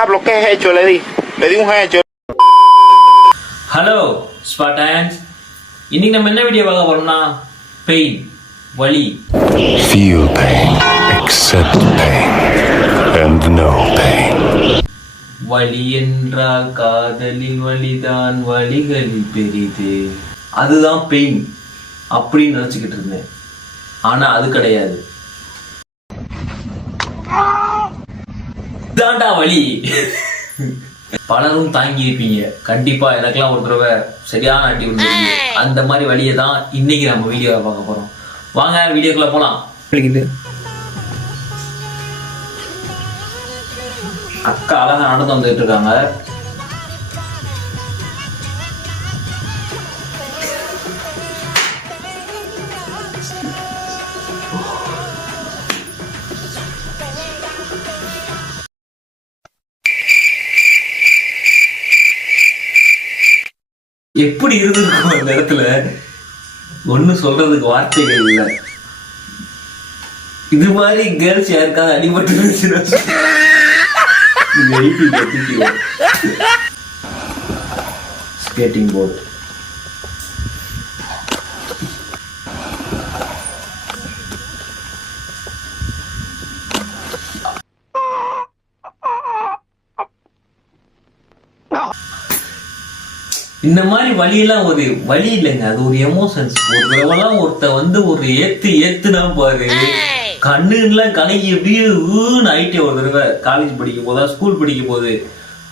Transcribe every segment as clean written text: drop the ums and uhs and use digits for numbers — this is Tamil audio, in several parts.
diablo, ¿qué es hecho? Le di un hecho. Hello Spartans, இன்னைக்கு நம்ம என்ன வீடியோ பார்க்க போறோம்னா பெயின், வலி. Feel pain, accept pain, and no pain. வலி என்றால் காதலின் வலிதான் வலிகளில் பெரிது, அதுதான் பெயின் அப்படின்னு நினைச்சுக்கிட்டு இருந்தேன். ஆனா அது கிடையாது, தாண்டா வலி. பலரும் தாங்கி இருப்பீங்க கண்டிப்பா. எனக்கெல்லாம் ஒரு தடவை சரியான அடி விழுந்துருக்கு. அந்த மாதிரி வழியை தான் இன்னைக்கு நம்ம வீடியோவை பார்க்க போறோம். வாங்க வீடியோக்குள்ள போலாம். அக்கா அழகா நடந்து வந்துட்டு இருக்காங்க. எப்படி இருந்திருக்கும் அந்த இடத்துல, ஒண்ணு சொல்றதுக்கு வார்த்தைகள் இல்லை. இது மாதிரி கேர்ள்ஸ் யாருக்காவது அடிபட்டு ஸ்கேட்டிங் போர்டு. இந்த மாதிரி வழியெல்லாம் ஒரு வழி இல்லைங்க, அது ஒரு எமோஷன்ஸ். ஒரு தடவைலாம் ஒரு ஏத்துனா பாரு, கண்ணுலாம் கலங்கி எப்படியே ஆயிட்டே. ஒரு தடவை காலேஜ் படிக்கும் போதா ஸ்கூல் படிக்கும் போது,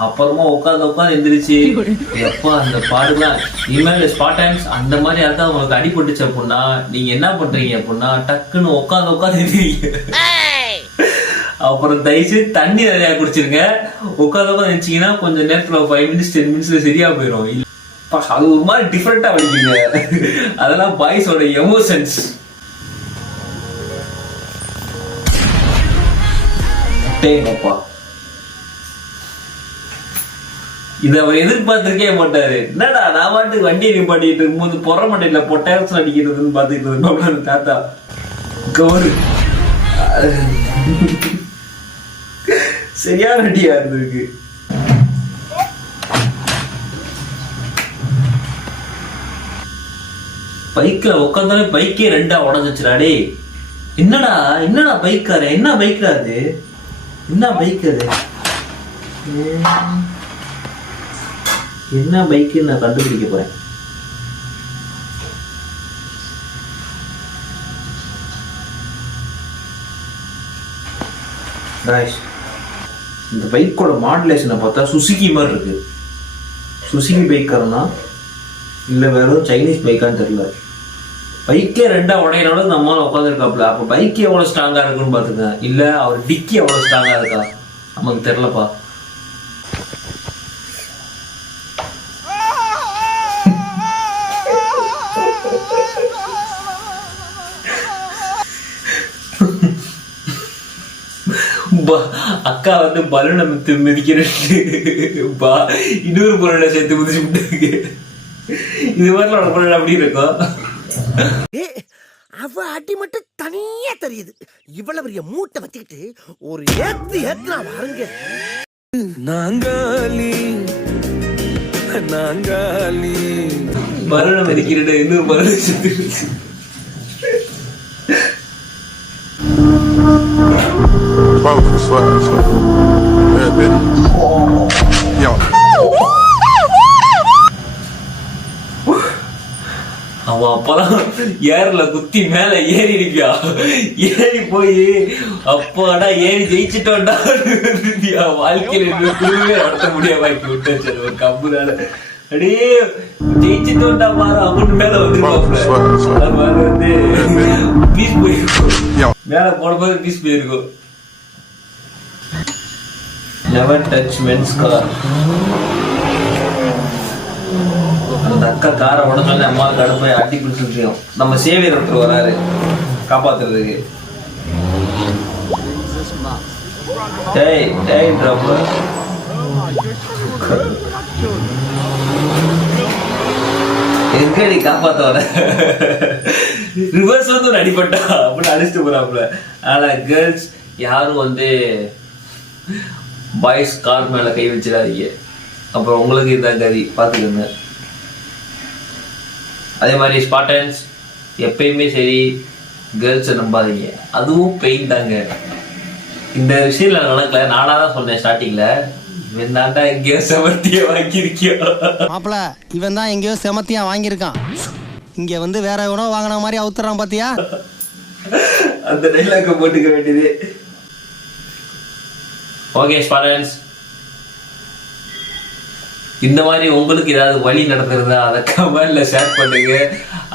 அப்புறமா உட்காந்து எந்திரிச்சு எப்பா அந்த பாடுலாம். இனிமேல் ஸ்பாட்டன்ஸ் அந்த மாதிரி யாருக்காவது உங்களுக்கு அடிபட்டுச்சு அப்படின்னா நீங்க என்ன பண்றீங்க அப்படின்னா, டக்குன்னு உட்காந்து எந்திரிங்க. அப்புறம் தயவுசெய்து தண்ணி நிறையா குடிச்சிருங்க. உட்காந்து நினைச்சீங்கன்னா கொஞ்சம் நேரத்துல 5 minutes 10 minutes சரியா போயிடும். அது ஒரு மாதிரி டிஃப்ரெண்டா வலிக்குங்க. அதெல்லாம் பாய்ஸோட எமோஷன்ஸ். இத அவர் எதிர்பார்த்திருக்கே மாட்டாரு. என்னடா நான் பாட்டுக்கு வண்டியை நிப்பாட்டிட்டு இருக்கும்போது பொற மண்டையில பொட்டாசம் அடிக்கிறதுன்னு பாத்துட்டு இருந்தோம். தாத்தா கவரு சரியான அடியா இருந்திருக்கு. பைக்ல உட்காந்தாலே பைக்கே 2 உடஞ்சிச்சுடாடே. என்னடா பைக்கார, என்ன பைக்ல அது, என்ன பைக் அது, என்ன பைக்கு நான் கண்டுபிடிக்க போறேன். இந்த பைக்கோட மாடுலேஷனை பார்த்தா சுசுகி மாதிரி இருக்கு. சுசுகி பைக்காரனா இல்ல வேற சைனீஸ் பைக்கான்னு தெரியல. பைக்கே 2 உடையினாலும் நம்மளால உட்காந்துருக்காப்ல. அப்ப பைக் எவ்வளவு ஸ்ட்ராங்கா இருக்குன்னு பாத்துங்க. இல்ல அவர் டிக்கி எவ்வளவு ஸ்ட்ராங்கா இருக்கா நமக்கு தெரியலப்பா. அக்கா பலூனை மிதிக்கிறது இன்னொரு பொருளை சேர்த்து மிதிச்சு விட்டாங்க. இது மாதிரிலாம் பொருள் அப்படி இருக்கும். அவ அடி மட்டும் தனியா தெரியுது. இவ்வளவு பெரிய மூட்டை வச்சுக்கிட்டு ஒரு ஏத்து பாருங்க. நாங்காலி பலூனை மிதிக்கிறது இன்னொரு பொருளை சேர்த்து. அவன் அப்பதான் ஏர்ல குத்தி மேல ஏறி இருக்கியா, ஏறி போய் அப்பாடா ஏறி ஜெயிச்சுட்டோண்டா வாழ்க்கையில குழுவே நடத்த முடியாம விட்டாச்சு ஒரு கம்புனால. அப்படியே ஜெயிச்சுட்டோண்டா பாரு அப்படின்னு மேல வந்து பீஸ் போயிருக்கும். மேல போடும்போது பீஸ் போயிருக்கும். Never touch men's car. அந்த அக்கா காரை உடனே அம்மா கடை போய் அட்டி பிடிச்சிருக்கோம். நம்ம சேவியர் ஒருத்தர் வராரு காப்பாத்துறதுக்கு. எங்கடி காப்பாத்த வர, ரிவர்ஸ் வந்து ஒரு அடிபட்டா அப்படின்னு அடிச்சுட்டு போறாப்புல. ஆனா கேர்ள்ஸ் யாரும் பாய்ஸ் கால் மேலே கை வச்சிடாதீங்க, அப்புறம் உங்களுக்கு இதுதான் கதி, பார்த்துக்கோங்க. அதே மாதிரி ஸ்பாட்டன்ஸ் எப்பயுமே சரி கேர்ள்ஸை நம்பாதீங்க, அதுவும் பெயின் தாங்க. இந்த விஷயம் நடக்கல, நானாக தான் சொன்னேன் ஸ்டார்டிங்கில், இவன் தாண்டா எங்கேயோ செமத்தியா வாங்கியிருக்கியோ மாப்பிள, இவன் தான் எங்கேயோ செமத்தியா வாங்கியிருக்கான், இங்க வந்து வேற உணவு வாங்கின மாதிரி அவுத்துறான் பாத்தியா. அந்த டைலாக போட்டுக்க வேண்டியது. ஓகே ஸ்பாட்டன்ஸ், இந்த மாதிரி உங்களுக்கு ஏதாவது வழி நடந்திருந்தா அதை கமெண்ட்ல ஷேர் பண்ணுங்க.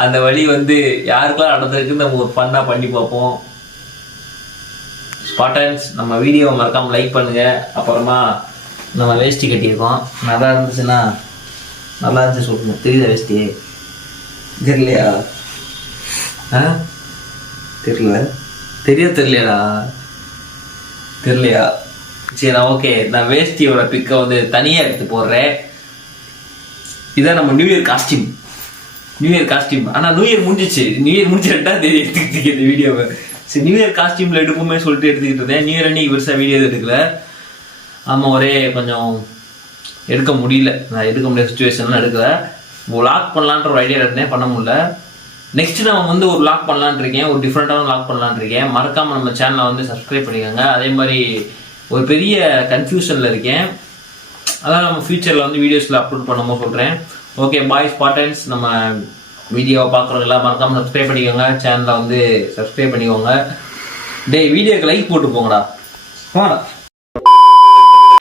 அந்த வழி வந்து யாருக்கெல்லாம் நடந்திருக்குன்னு நம்ம ஒரு ஃபன்னா பண்ணி பார்ப்போம். ஸ்பாட்டன்ஸ், நம்ம வீடியோவை மறக்காம லைக் பண்ணுங்க. அப்புறமா நம்ம வேஷ்டி கட்டியிருக்கோம், நல்லா இருந்துச்சுன்னா நல்லா இருந்துச்சு சொல்லணும். தெரியுதா வேஷ்டி? தெரியலையா? தெரியலையாடா? தெரியலையா? சரி ஓகே, நான் வேஷ்டியோட பிக்கை வந்து தனியாக எடுத்து போடுறேன். இதான் நம்ம நியூ இயர் காஸ்டியூம். ஆனால் நியூ இயர் முடிஞ்சிச்சு, நியூ இயர் முடிஞ்சு 2ஆம் தேதி எடுத்துக்கிட்டு இந்த வீடியோவை. சரி, நியூ இயர் காஸ்டியூமில் எடுப்போமே சொல்லிட்டு எடுத்துக்கிட்டு இருந்தேன். நியூ இயர் அன்னைக்கு பெருசாக வீடியோ எடுக்கல. ஆமாம், ஒரே கொஞ்சம் எடுக்க முடியல, நான் எடுக்க முடியாத சுச்சுவேஷன்லாம் எடுக்கல. லாக் பண்ணலான்ற ஒரு ஐடியா இருந்தேன், பண்ண முடியல. நெக்ஸ்ட் நான் வந்து ஒரு லாக் பண்ணலான் இருக்கேன், ஒரு டிஃப்ரெண்ட்டான லாக் பண்ணலான் இருக்கேன். மறக்காமல் நம்ம சேனலை வந்து சப்ஸ்கிரைப் பண்ணிக்கோங்க. அதே மாதிரி ஒரு பெரிய கன்ஃபியூஷனில் இருக்கேன், அதான் நம்ம ஃபியூச்சரில் வந்து வீடியோஸில் அப்லோட் பண்ணமோ சொல்கிறேன். ஓகே பாய் ஸ்பாட்டன்ஸ், நம்ம வீடியோவை பார்க்குறவங்களா மறக்காமல் சப்ஸ்கிரைப் பண்ணிக்கோங்க, சேனலை வந்து சப்ஸ்கிரைப் பண்ணிக்கோங்க. டேய் வீடியோக்கு லைக் போட்டு போங்கடா.